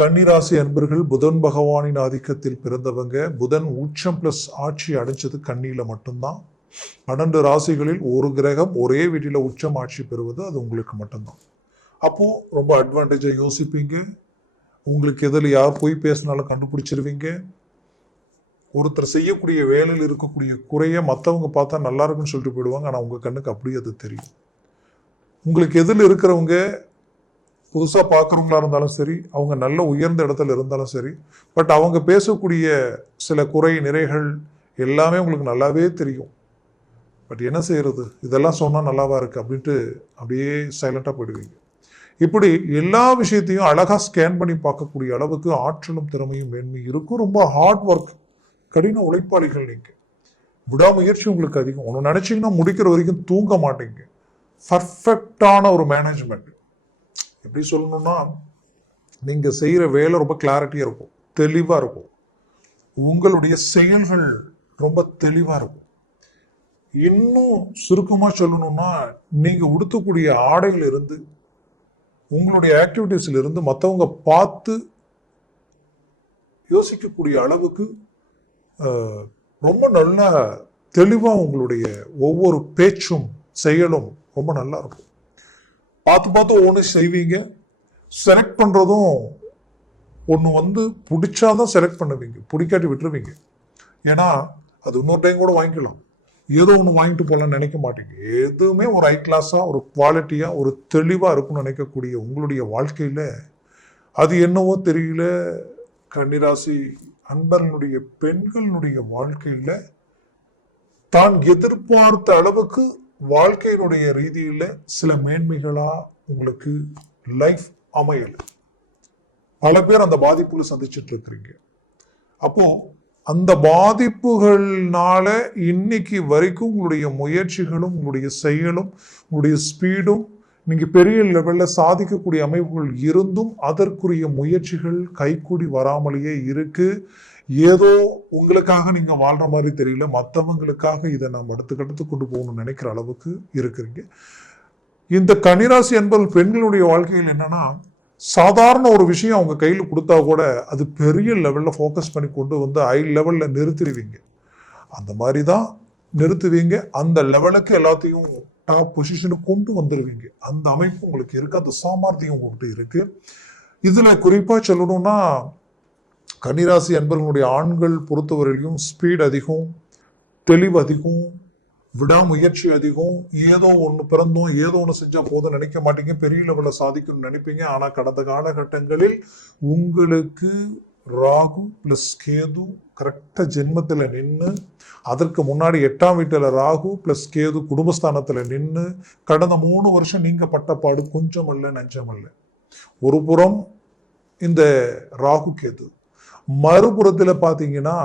கன்னிராசி அன்பர்கள் புதன் பகவானின் ஆதிக்கத்தில் பிறந்தவங்க புதன் உச்சம் ப்ளஸ் ஆட்சி அடைஞ்சது கண்ணியில் மட்டும்தான். பன்னெண்டு ராசிகளில் ஒரு கிரகம் ஒரே வீட்டில் உச்சம் ஆட்சி பெறுவது அது உங்களுக்கு மட்டும்தான். அப்போது ரொம்ப அட்வான்டேஜாக யோசிப்பீங்க. உங்களுக்கு எதில் யார் போய் பேசினாலும் கண்டுபிடிச்சிருவீங்க. ஒருத்தர் செய்யக்கூடிய வேலையில் இருக்கக்கூடிய குறைய மற்றவங்க பார்த்தா நல்லா இருக்குன்னு சொல்லிட்டு போயிடுவாங்க. ஆனால் உங்கள் கண்ணுக்கு அப்படியே அது தெரியும். உங்களுக்கு எதில் இருக்கிறவங்க புதுசாக பார்க்குறவங்களா இருந்தாலும் சரி அவங்க நல்ல உயர்ந்த இடத்துல இருந்தாலும் சரி பட் அவங்க பேசக்கூடிய சில குறை நிறைகள் எல்லாமே உங்களுக்கு நல்லாவே தெரியும். பட் என்ன செய்கிறது இதெல்லாம் சொன்னால் நல்லாவா இருக்குது அப்படின்ட்டு அப்படியே சைலண்ட்டாக போயிடுவீங்க. இப்படி எல்லா விஷயத்தையும் அழகாக ஸ்கேன் பண்ணி பார்க்கக்கூடிய அளவுக்கு ஆற்றலும் திறமையும் மேன்மை இருக்கும். ரொம்ப ஹார்ட் ஒர்க் கடின உழைப்பாளிகள் நீங்கள் விடாமுயற்சி உங்களுக்கு அதிகம். ஒன்று நினச்சிங்கன்னா முடிக்கிற வரைக்கும் தூங்க மாட்டீங்க. பர்ஃபெக்டான ஒரு மேனேஜ்மெண்ட் எப்படி சொல்லணும்னா நீங்கள் செய்கிற வேலை ரொம்ப கிளாரிட்டியாக இருக்கும் தெளிவாக இருக்கும். உங்களுடைய செயல்கள் ரொம்ப தெளிவாக இருக்கும். இன்னும் சுருக்கமாக சொல்லணும்னா நீங்கள் உடுத்தக்கூடிய ஆடையிலிருந்து உங்களுடைய ஆக்டிவிட்டீஸ்ல இருந்து மற்றவங்க பார்த்து யோசிக்கக்கூடிய அளவுக்கு ரொம்ப நல்லா தெளிவாக உங்களுடைய ஒவ்வொரு பேச்சும் செயலும் ரொம்ப நல்லா இருக்கும். பார்த்து பார்த்து ஒவ்வொன்று செய்வீங்க. செலக்ட் பண்ணுறதும் ஒன்று வந்து பிடிச்சாதான் செலக்ட் பண்ணுவீங்க. பிடிக்காட்டி விட்டுருவீங்க. ஏன்னா அது இன்னொரு டைம் கூட வாங்கிக்கலாம். ஏதோ ஒன்று வாங்கிட்டு போகலான்னு நினைக்க மாட்டீங்க. எதுவுமே ஒரு ஹை கிளாஸாக ஒரு குவாலிட்டியாக ஒரு தெளிவாக இருக்கும்னு நினைக்கக்கூடிய உங்களுடைய வாழ்க்கையில் அது என்னவோ தெரியல. கன்னிராசி அன்பர்களுடைய பெண்களுடைய வாழ்க்கையில் தான் எதிர்பார்த்த அளவுக்கு வாழ்க்கையினுடைய ரீதியில் சில மேன்மைகளாக உங்களுக்கு லைஃப் அமையல். பல பேர் அந்த பாதிப்புகளை சந்திச்சுட்டு இருக்கிறீங்க. அப்போ அந்த பாதிப்புகள்னால இன்னைக்கு வரைக்கும் உங்களுடைய முயற்சிகளும் உங்களுடைய செயலும் உங்களுடைய ஸ்பீடும் நீங்கள் பெரிய லெவலில் சாதிக்கக்கூடிய அமைப்புகள் இருந்தும் அதற்குரிய முயற்சிகள் கைகூடி வராமலேயே இருக்குது ஏதோ உங்களுக்காக நீங்க வாழ்ற மாதிரி தெரியல. மற்றவங்களுக்காக இதை நாம் அடுத்த கட்டத்துக்கு கொண்டு போகணும்னு நினைக்கிற அளவுக்கு இருக்கிறீங்க. இந்த கனிராசி என்பது பெண்களுடைய வாழ்க்கையில் என்னன்னா சாதாரண ஒரு விஷயம் அவங்க கையில் கொடுத்தா கூட அது பெரிய லெவலில் ஃபோக்கஸ் பண்ணி கொண்டு வந்து ஹை லெவலில் நிறுத்திடுவீங்க. அந்த மாதிரி தான் நிறுத்துவீங்க. அந்த லெவலுக்கு எல்லாத்தையும் டாப் பொசிஷனுக்கு கொண்டு வந்துடுவீங்க அந்த அமைப்பு உங்களுக்கு இருக்குது அந்த சாமர்த்தியம் உங்கள்கிட்ட இருக்குது இதில் குறிப்பாக சொல்லணும்னா கன்னிராசி அன்பர்களுடைய ஆண்கள் பொறுத்தவரையிலும் ஸ்பீட் அதிகம் தெளிவு அதிகம் விடாமுயற்சி அதிகம். ஏதோ ஒன்று பிறந்தோம் ஏதோ ஒன்று செஞ்சால் போதும் நினைக்க மாட்டீங்க. பெரிய லெவலில் சாதிக்கணும்னு நினைப்பீங்க. ஆனால் கடந்த காலகட்டங்களில் உங்களுக்கு ராகு ப்ளஸ் கேது கரெக்டாக ஜென்மத்தில் நின்று அதற்கு முன்னாடி எட்டாம் வீட்டில் ராகு ப்ளஸ் கேது குடும்பஸ்தானத்தில் நின்று கடந்த மூணு வருஷம் நீங்கள் பட்டப்பாடு கொஞ்சம் அல்ல நஞ்சம் இல்லை ஒரு புறம் இந்த ராகு கேது. மறுபுறத்தில் பார்த்தீங்கன்னா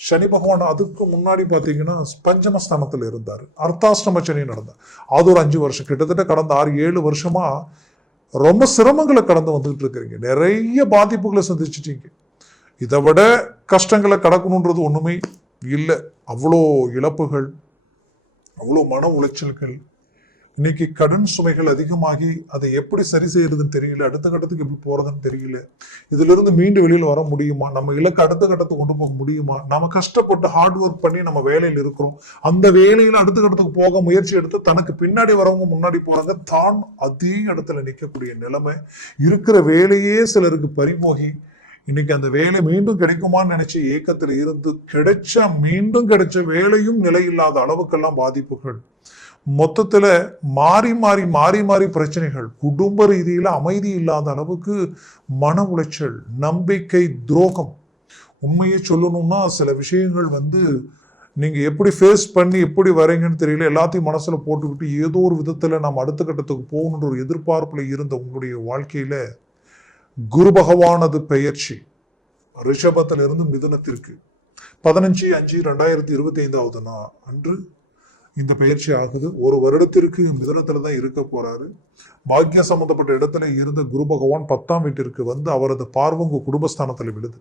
சனி பகவான் அதுக்கு முன்னாடி பார்த்தீங்கன்னா பஞ்சமஸ்தானத்தில் இருந்தார். அர்த்தாஷ்டம சனி நடந்தார் அது ஒரு அஞ்சு வருஷம். கிட்டத்தட்ட கடந்த ஆறு ஏழு வருஷமாக ரொம்ப சிரமங்களை கடந்து வந்துகிட்டு இருக்கிறீங்க. நிறைய பாதிப்புகளை சந்திச்சிட்டீங்க. இதை விட கஷ்டங்களை கடக்கணுன்றது ஒன்றுமே இல்லை. அவ்வளோ இழப்புகள் அவ்வளோ மன உளைச்சல்கள் இன்னைக்கு கடன் சுமைகள் அதிகமாகி அதை எப்படி சரி செய்யறதுன்னு தெரியல. அடுத்த கட்டத்துக்கு எப்படி போறதுன்னு தெரியல. இதுல இருந்து மீண்டு வெளியில வர முடியுமா? நம்ம இலக்கு அடுத்த கட்டத்துக்கு கொண்டு போக முடியுமா? நம்ம கஷ்டப்பட்டு ஹார்ட் ஒர்க் பண்ணி நம்ம வேலையில் இருக்கிறோம். அந்த வேலையில அடுத்த கட்டத்துக்கு போக முயற்சி எடுத்து தனக்கு பின்னாடி வரவங்க முன்னாடி போறாங்க. தான் அதே இடத்துல நிற்கக்கூடிய நிலைமை. இருக்கிற வேலையே சிலருக்கு பறிபோகி இன்னைக்கு அந்த வேலை மீண்டும் கிடைக்குமான்னு நினைச்சு ஏக்கத்தில் இருந்து கிடைச்ச மீண்டும் கிடைச்ச வேலையும் நிலையில்லாத அளவுக்கெல்லாம் பாதிப்புகள். மொத்தத்தில் மாறி மாறி மாறி மாறி பிரச்சனைகள். குடும்ப ரீதியில் அமைதி இல்லாத அளவுக்கு மன உளைச்சல் நம்பிக்கை துரோகம். உண்மையை சொல்லணும்னா சில விஷயங்கள் வந்து நீங்கள் எப்படி ஃபேஸ் பண்ணி எப்படி வரீங்கன்னு தெரியல. எல்லாத்தையும் மனசில் போட்டுக்கிட்டு ஏதோ ஒரு விதத்தில் நம்ம அடுத்த கட்டத்துக்கு போகணுன்ற ஒரு எதிர்பார்ப்பில் இருந்த உங்களுடைய வாழ்க்கையில் குரு பகவானது பெயர்ச்சி ரிஷபத்திலிருந்து மிதுனத்திற்கு. பதினஞ்சு அஞ்சு ரெண்டாயிரத்தி இருபத்தி ஐந்தாவது நாள் அன்று இந்த பயிற்சி ஆகுது. ஒரு வருடத்திற்கு மிதுனத்துல தான் இருக்க போறாரு. பாக்கிய சம்பந்தப்பட்ட இடத்துல இருந்த குரு பகவான் பத்தாம் வீட்டிற்கு வந்து அவரது பார்வை உங்க குடும்பஸ்தானத்துல விழுது.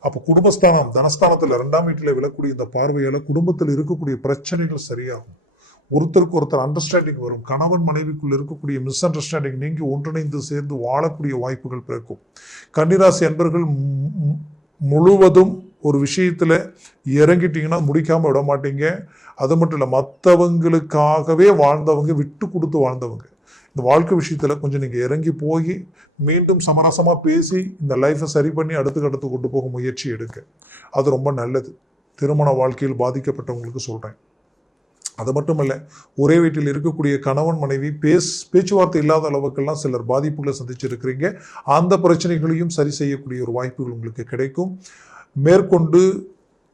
அப்ப குடும்பஸ்தானம் தனஸ்தானத்துல இரண்டாம் வீட்டில் விழக்கூடிய இந்த பார்வையால குடும்பத்தில் இருக்கக்கூடிய பிரச்சனைகள் சரியாகும். ஒருத்தருக்கு ஒருத்தர் அண்டர்ஸ்டாண்டிங் வரும். கணவன் மனைவிக்குள் இருக்கக்கூடிய மிஸ் அண்டர்ஸ்டாண்டிங் நீங்கி ஒன்றிணைந்து சேர்ந்து வாழக்கூடிய வாய்ப்புகள் பிறக்கும். கன்னிராசி அன்பர்கள் முழுவதும் ஒரு விஷயத்தில் இறங்கிட்டீங்கன்னா முடிக்காமல் விட மாட்டீங்க. அது மட்டும் இல்லை மற்றவங்களுக்காகவே வாழ்ந்தவங்க விட்டு கொடுத்து வாழ்ந்தவங்க. இந்த வாழ்க்கை விஷயத்தில் கொஞ்சம் நீங்கள் இறங்கி போய் மீண்டும் சமரசமாக பேசி இந்த லைஃப்பை சரி பண்ணி அடுத்துக்கு அடுத்து கொண்டு போக முயற்சி எடுங்க. அது ரொம்ப நல்லது. திருமண வாழ்க்கையில் பாதிக்கப்பட்டவங்களுக்கு சொல்கிறேன் அது மட்டும் இல்லை ஒரே வீட்டில் இருக்கக்கூடிய கணவன் மனைவி பேஸ் பேச்சுவார்த்தை இல்லாத அளவுக்கெல்லாம் சிலர் பாதிப்புகளை சந்திச்சிருக்கிறீங்க. அந்த பிரச்சனைகளையும் சரி செய்யக்கூடிய ஒரு வாய்ப்புகள் உங்களுக்கு கிடைக்கும். மேற்கொண்டு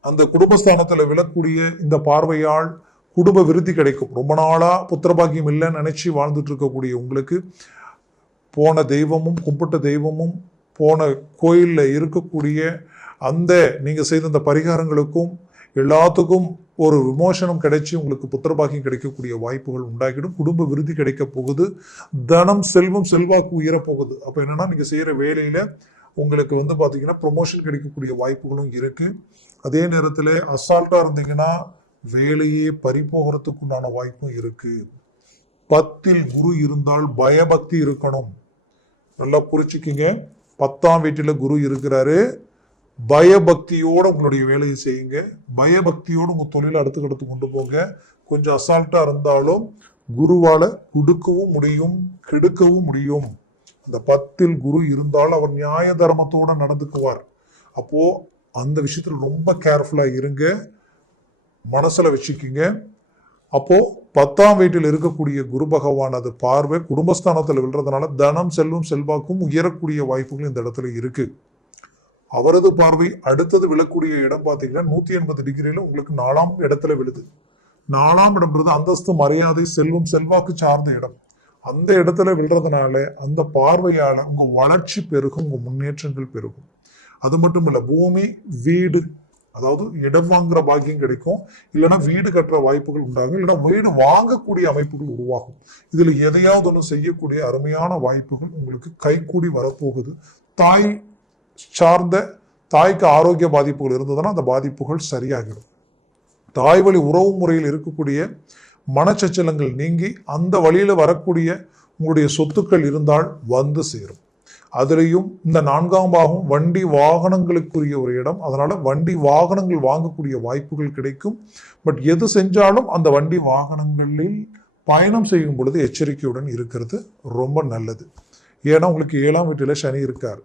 அந்த குடும்பஸ்தானத்தில் விழக்கூடிய இந்த பார்வையால் குடும்ப விருத்தி கிடைக்கும். ரொம்ப நாளாக புத்திரபாக்கியம் இல்லைன்னு நினச்சி வாழ்ந்துட்டு இருக்கக்கூடிய உங்களுக்கு போன தெய்வமும் கும்பிட்ட தெய்வமும் போன கோயிலில் இருக்கக்கூடிய அந்த நீங்கள் செய்த அந்த பரிகாரங்களுக்கும் எல்லாத்துக்கும் ஒரு விமோசனம் கிடைச்சி உங்களுக்கு புத்திரபாக்கியம் கிடைக்கக்கூடிய வாய்ப்புகள் உண்டாகிடும். குடும்ப விருத்தி கிடைக்க போகுது. தனம் செல்வம் செல்வாக்கு உயரப் போகுது. அப்போ என்னென்னா நீங்கள் செய்கிற வேலையில் உங்களுக்கு வந்து பார்த்தீங்கன்னா ப்ரொமோஷன் கிடைக்கக்கூடிய வாய்ப்புகளும் இருக்குது அதே நேரத்தில் அசால்ட்டாக இருந்தீங்கன்னா வேலையே பறிபோகிறதுக்குண்டான வாய்ப்பும் இருக்குது பத்தில் குரு இருந்தால் பயபக்தி இருக்கணும். நல்லா புரிச்சுக்கிங்க பத்தாம் வீட்டில் குரு இருக்கிறாரு. பயபக்தியோடு உங்களுடைய வேலையை செய்யுங்க. பயபக்தியோடு உங்கள் தொழிலை அடுத்துக்கு அடுத்து கொண்டு போங்க. கொஞ்சம் அசால்ட்டாக இருந்தாலும் குருவால் கொடுக்கவும் முடியும் கெடுக்கவும் முடியும். அந்த பத்தில் குரு இருந்தால் அவர் நியாய தர்மத்தோடு நடந்துக்குவார். அப்போ அந்த விஷயத்தில் ரொம்ப கேர்ஃபுல்லாக இருங்க. மனசில் வச்சுக்கிங்க. அப்போது பத்தாம் வீட்டில் இருக்கக்கூடிய குரு பகவானது பார்வை குடும்பஸ்தானத்தில் விழுறதுனால தனம் செல்வம் செல்வாக்கும் உயரக்கூடிய வாய்ப்புகள் இந்த இடத்துல இருக்குது அவரது பார்வை அடுத்தது விழக்கூடிய இடம் பார்த்தீங்கன்னா நூற்றி எண்பது டிகிரியில் உங்களுக்கு நாலாம் இடத்துல விழுது. நாலாம் இடம்ன்றது அந்தஸ்து மரியாதை செல்வம் செல்வாக்கு சார்ந்த இடம். அந்த இடத்துல விழுறதுனால அந்த பார்வையால் உங்கள் வளர்ச்சி பெருகும் உங்கள் முன்னேற்றங்கள் பெருகும். அது மட்டும் இல்லை பூமி வீடு அதாவது இடம் வாங்குற பாக்கியம் கிடைக்கும். இல்லைன்னா வீடு கட்டுற வாய்ப்புகள் உண்டாகும். இல்லைன்னா வீடு வாங்கக்கூடிய அமைப்புகள் உருவாகும். இதில் எதையாவது ஒன்று செய்யக்கூடிய அருமையான வாய்ப்புகள் உங்களுக்கு கைகூடி வரப்போகுது. தாய் சார்ந்த தாய்க்கு ஆரோக்கிய பாதிப்புகள் இருந்ததுன்னா அந்த பாதிப்புகள் சரியாகிடும். தாய் வழி உறவு முறையில் இருக்கக்கூடிய மனச்சச்சலங்கள் நீங்கி அந்த வழியில் வரக்கூடிய உங்களுடைய சொத்துக்கள் இருந்தால் வந்து சேரும். அதுலேயும் இந்த நான்காம் பாகம் வண்டி வாகனங்களுக்குரிய ஒரு இடம். அதனால் வண்டி வாகனங்கள் வாங்கக்கூடிய வாய்ப்புகள் கிடைக்கும். பட் எது செஞ்சாலும் அந்த வண்டி வாகனங்களில் பயணம் செய்யும் பொழுது எச்சரிக்கையுடன் இருக்கிறது ரொம்ப நல்லது. ஏன்னா உங்களுக்கு ஏழாம் வீட்டில் சனி இருக்கார்.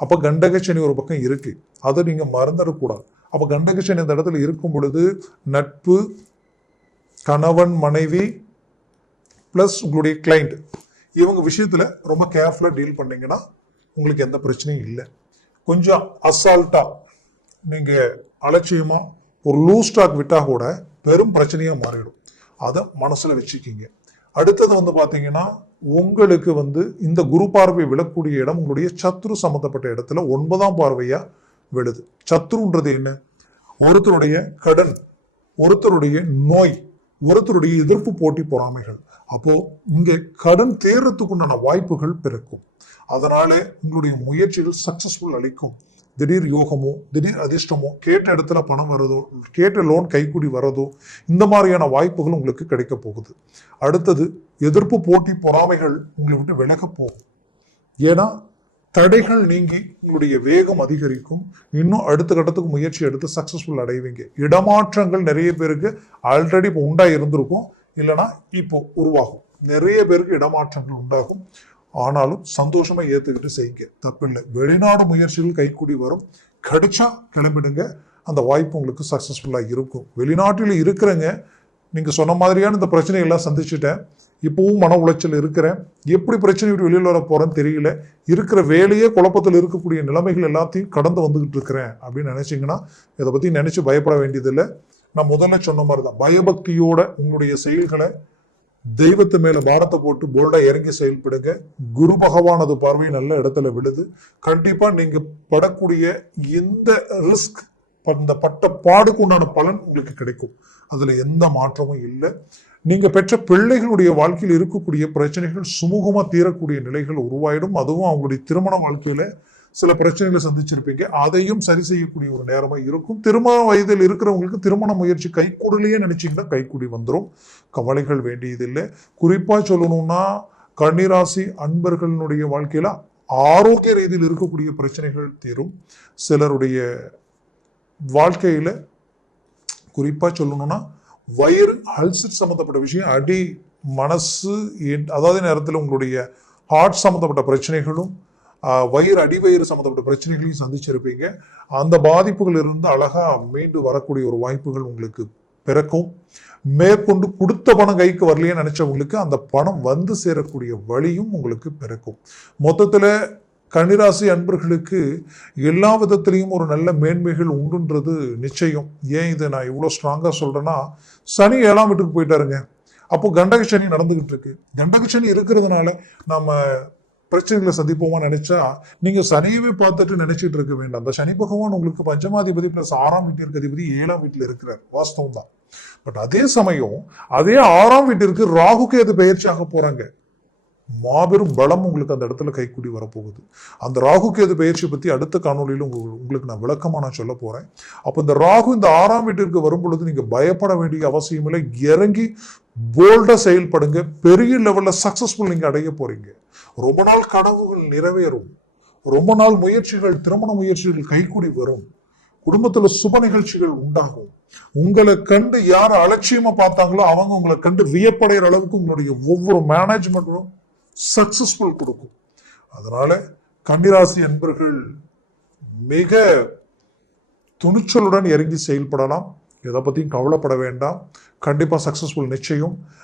அப்போ கண்டக சனி ஒரு பக்கம் இருக்குது அதை நீங்கள் மறந்துடக்கூடாது. அப்போ கண்டக சனி அந்த இடத்துல இருக்கும் பொழுது நட்பு கணவன் மனைவி ப்ளஸ் உங்களுடைய கிளைண்ட் இவங்க விஷயத்தில் ரொம்ப கேர்ஃபுல்லாக டீல் பண்ணிங்கன்னா உங்களுக்கு எந்த பிரச்சனையும் இல்லை. கொஞ்சம் அசால்ட்டாக நீங்கள் அலட்சியமாக ஒரு லூஸ் ஸ்டாக் விட்டால் கூட பெரும் பிரச்சனையாக மாறிடும். அதை மனசில் வச்சுக்கிங்க. அடுத்தது வந்து பார்த்தீங்கன்னா உங்களுக்கு வந்து இந்த குரு பார்வை விழக்கூடிய இடம் உங்களுடைய சத்ரு சம்மந்தப்பட்ட இடத்துல ஒன்பதாம் பார்வையாக விழுது. சத்ருன்றது என்ன? ஒருத்தருடைய கடன் ஒருத்தருடைய நோய். ஒருத்தருடைய எதிர்ப்பு போட்டி பொறாமைகள். அப்போ இங்கே கடன் தேர்றதுக்குண்டான வாய்ப்புகள் பிறக்கும். அதனாலே உங்களுடைய முயற்சிகள் சக்சஸ்ஃபுல் அளிக்கும். திடீர் யோகமோ திடீர் அதிர்ஷ்டமோ கேட்ட இடத்துல பணம் வரதோ கேட்ட லோன் கைக்கூடி வரதோ இந்த மாதிரியான வாய்ப்புகள் உங்களுக்கு கிடைக்க போகுது. அடுத்தது எதிர்ப்பு போட்டி பொறாமைகள் உங்களை விட்டு விலக போகும். ஏன்னா தடைகள் நீங்கி உங்களுடைய வேகம் அதிகரிக்கும். இன்னும் அடுத்த கட்டத்துக்கு முயற்சி எடுத்து சக்சஸ்ஃபுல் அடைவீங்க. இடமாற்றங்கள் நிறைய பேருக்கு ஆல்ரெடி இப்போ உண்டா இருந்திருக்கும். இல்லைன்னா இப்போ உருவாகும். நிறைய பேருக்கு இடமாற்றங்கள் உண்டாகும். ஆனாலும் சந்தோஷமா ஏத்துக்கிட்டு செய்யுங்க. தப்பில்லை. வெளிநாடு முயற்சிகள் கைக்கூடி வரும். கிடைச்சா கிளம்பிடுங்க. அந்த வாய்ப்பு உங்களுக்கு சக்சஸ்ஃபுல்லா இருக்கும். வெளிநாட்டில் இருக்கிறங்க நீங்கள் சொன்ன மாதிரியான இந்த பிரச்சனைகள்லாம் சந்திச்சுட்டேன். இப்போவும் மன உளைச்சல் இருக்கிறேன். எப்படி பிரச்சனை விட்டு வெளியில் வர போகிறேன்னு தெரியல. இருக்கிற வேலையே குழப்பத்தில் இருக்கக்கூடிய நிலைமைகள் எல்லாத்தையும் கடந்து வந்துக்கிட்டு இருக்கிறேன் அப்படின்னு நினச்சிங்கன்னா இதை பற்றி நினச்சி பயப்பட வேண்டியதில்லை. நான் முதல்ல சொன்ன மாதிரி தான் பயபக்தியோட உங்களுடைய செயல்களை தெய்வத்து மேல பாரத்தை போட்டு போல்டா இறங்கி செயல்படுங்க. குரு பகவானது பார்வை நல்ல இடத்துல விழுது. கண்டிப்பா நீங்க படக்கூடிய எந்த ரிஸ்க் அந்த பட்ட பாடுக்கு உண்டான பலன் உங்களுக்கு கிடைக்கும். அதுல எந்த மாற்றமும் இல்லை. நீங்க பெற்ற பிள்ளைகளுடைய வாழ்க்கையில் இருக்கக்கூடிய பிரச்சனைகள் சுமூகமா தீரக்கூடிய நிலைகள் உருவாயிடும். அதுவும் அவங்களுடைய திருமண வாழ்க்கையில சில பிரச்சனைகளை சந்திச்சிருப்பீங்க. அதையும் சரி செய்யக்கூடிய ஒரு நேரமாக இருக்கும். திருமண வயதில் இருக்கிறவங்களுக்கு திருமண முயற்சி கைக்கூடலையே நினைச்சீங்கன்னா கைக்கூடி வந்துடும் கவலைகள் வேண்டியதில்லை. குறிப்பா சொல்லணும்னா கன்னிராசி அன்பர்களுடைய வாழ்க்கையில ஆரோக்கிய ரீதியில் இருக்கக்கூடிய பிரச்சனைகள் தீரும். சிலருடைய வாழ்க்கையில் குறிப்பாக சொல்லணும்னா வயிறு அல்சர் சம்மந்தப்பட்ட விஷயம் அடி மனசு என்- அதாவது நேரத்தில் உங்களுடைய ஹார்ட் சம்மந்தப்பட்ட பிரச்சனைகளும் ஆஹ், வயிறு அடிவயிறு சம்மந்தப்பட்ட பிரச்சனைகளையும் சந்திச்சிருப்பீங்க. அந்த பாதிப்புகள் இருந்து அழகாக மீண்டு வரக்கூடிய ஒரு வாய்ப்புகள் உங்களுக்கு பிறக்கும். மேற்கொண்டு கொடுத்த பணம் கைக்கு வரலையே நினச்சவங்களுக்கு அந்த பணம் வந்து சேரக்கூடிய வழியும் உங்களுக்கு பிறக்கும். மொத்தத்தில் கன்னிராசி அன்பர்களுக்கு எல்லா விதத்திலையும் ஒரு நல்ல மேன்மைகள் உண்டுன்றது நிச்சயம். ஏன் இதை நான் இவ்வளோ ஸ்ட்ராங்காக சொல்கிறேன்னா சனி ஏழாம் வீட்டுக்கு போயிட்டாருங்க. அப்போது கண்டக சனி நடந்துக்கிட்டு இருக்கு. கண்டக சனி இருக்கிறதுனால நம்ம பிரச்சனைகளை சந்திப்போமா நினைச்சா நீங்க சனியவே பார்த்துட்டு நினைச்சிட்டு இருக்க வேண்டாம். அந்த சனி பகவான் உங்களுக்கு பஞ்சமாதிபதி பிளஸ் ஆறாம் வீட்டிற்கு அதிபதி ஏழாம் வீட்டில் இருக்கிறார். வாஸ்தவம் தான் பட் அதே சமயம் அதே ஆறாம் வீட்டிற்கு ராகுக்கு எது பயிற்சியாக போறாங்க. மாபெரும் பலம் உங்களுக்கு அந்த இடத்துல கைக்கூடி வரப்போகுது. அந்த ராகு கேது பயிற்சி பற்றி அடுத்த காணொலியில் உங்களுக்கு உங்களுக்கு நான் விளக்கமாக நான் சொல்ல போகிறேன் அப்போ இந்த ராகு இந்த ஆறாம் வீட்டிற்கு வரும் பொழுது நீங்கள் பயப்பட வேண்டிய அவசியம் இல்லை. இறங்கி போல்டாக செயல்படுங்க. பெரிய லெவலில் சக்சஸ்ஃபுல் நீங்கள் அடைய போகிறீங்க ரொம்ப நாள் கனவுகள் நிறைவேறும். ரொம்ப நாள் முயற்சிகள் திருமண முயற்சிகள் கைக்கூடி வரும். குடும்பத்தில் சுப நிகழ்ச்சிகள் உண்டாகும். உங்களை கண்டு யார் அலட்சியமாக பார்த்தாங்களோ அவங்க உங்களை கண்டு வியப்படைகிற அளவுக்கு உங்களுடைய ஒவ்வொரு மேனேஜ்மெண்ட்டும் சக்சஸ்ஃபுல் கொடுக்கும். அதனால கன்னிராசி என்பர்கள் மிக துணிச்சலுடன் இறங்கி செயல்படலாம். எதை பற்றியும் கவலைப்பட வேண்டாம். கண்டிப்பா சக்ஸஸ்ஃபுல் நிச்சயம்.